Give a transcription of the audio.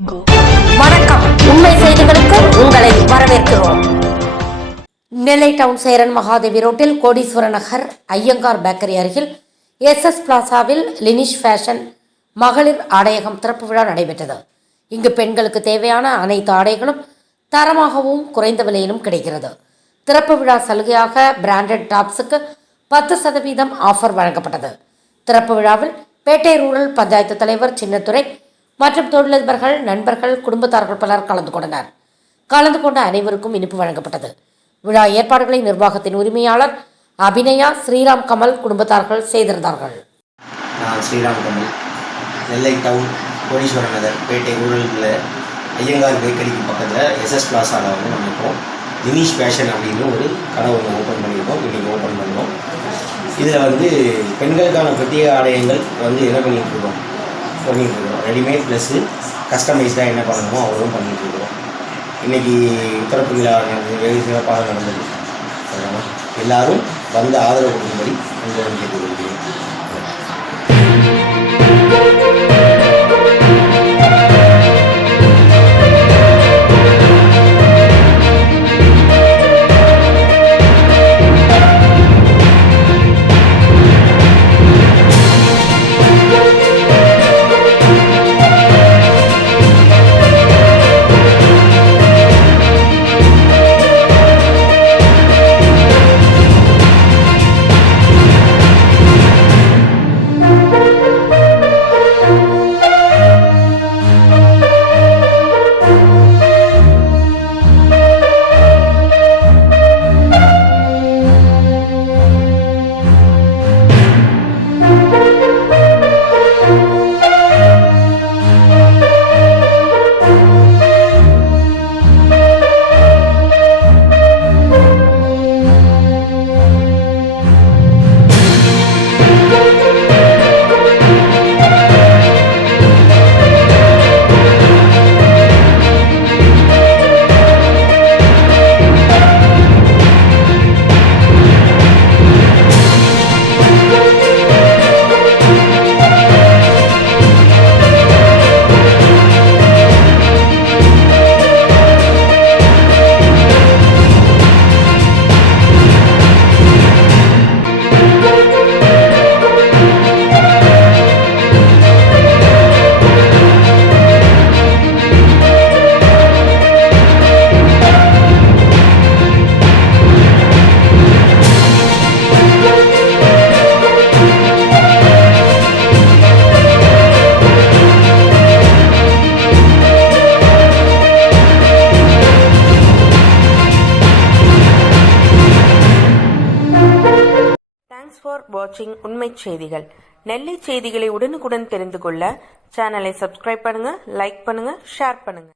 வணக்கம். உண்மை செய்திகளுக்கு உங்களை வரவேற்கிறோம். நெல்லை டவுன் சேரன் மகாதேவி ரோட்டில் கோடீஸ்வர நகர் ஐயங்கார் பேக்கரி அருகில் SS பிளாசாவில் லினிஷ் ஃபேஷன் மகளிர் ஆடையகம் திறப்பு விழா நடைபெற்றது. இங்கு பெண்களுக்கு தேவையான அனைத்து ஆடைகளும் தரமாகவும் குறைந்த விலையிலும் கிடைக்கிறது. திறப்பு விழா சலுகையாக பிராண்டட் டாப்ஸுக்கு 10% ஆஃபர் வழங்கப்பட்டது. திறப்பு விழாவில் பேட்டை ரூரல் பஞ்சாயத்து தலைவர் சின்னத்துரை மற்றும் தொழிலதிபர்கள், நண்பர்கள், குடும்பத்தார்கள் பலர் கலந்து கொண்டனர். கலந்து கொண்ட அனைவருக்கும் இனிப்பு வழங்கப்பட்டது. விழா ஏற்பாடுகளை நிர்வாகத்தின் உரிமையாளர் அபிநயா, ஸ்ரீராம் கமல் குடும்பத்தார்கள் செய்திருந்தார்கள். நான் ஸ்ரீராம் கமல், நெல்லை டவுன் கோடீஸ்வர நகர் பேட்டை ரூரலில் ஐயங்கார் பேக்கரிக்கு பக்கத்தில் SS பிளாசாவில் வந்து நம்ம இருக்கோம். லினிஷ் ஃபேஷன் அப்படின்னு ஒரு கடை ஒன்று ஓப்பன் பண்ணியிருக்கோம். இன்றைக்கி ஓப்பன் பண்ணுறோம். இதில் வந்து பெண்களுக்கான பிரத்யேக ஆடையங்கள் வந்து என்ன பண்ணிகிட்ருக்கோம் ரெடிமேட் ப்ளஸ்ஸு கஸ்டமைஸ்டாக என்ன பண்ணணுமோ அவ்வளவும் பண்ணிகிட்ருக்கிறோம். இன்றைக்கி திறப்பு விழா வெகு சிறப்பாக நடந்தது. எல்லோரும் வந்து ஆதரவு கொடுக்கும்படி உங்களுடன் கேட்டுக்கொள்கிறேன். தேங்க்ஸ் ஃபார் வாட்சிங் உண்மை செய்திகள். நெல்லை செய்திகளை உடனுக்குடன் தெரிந்து கொள்ள சேனலை சப்ஸ்கிரைப் பண்ணுங்க, லைக் பண்ணுங்க, ஷேர் பண்ணுங்க.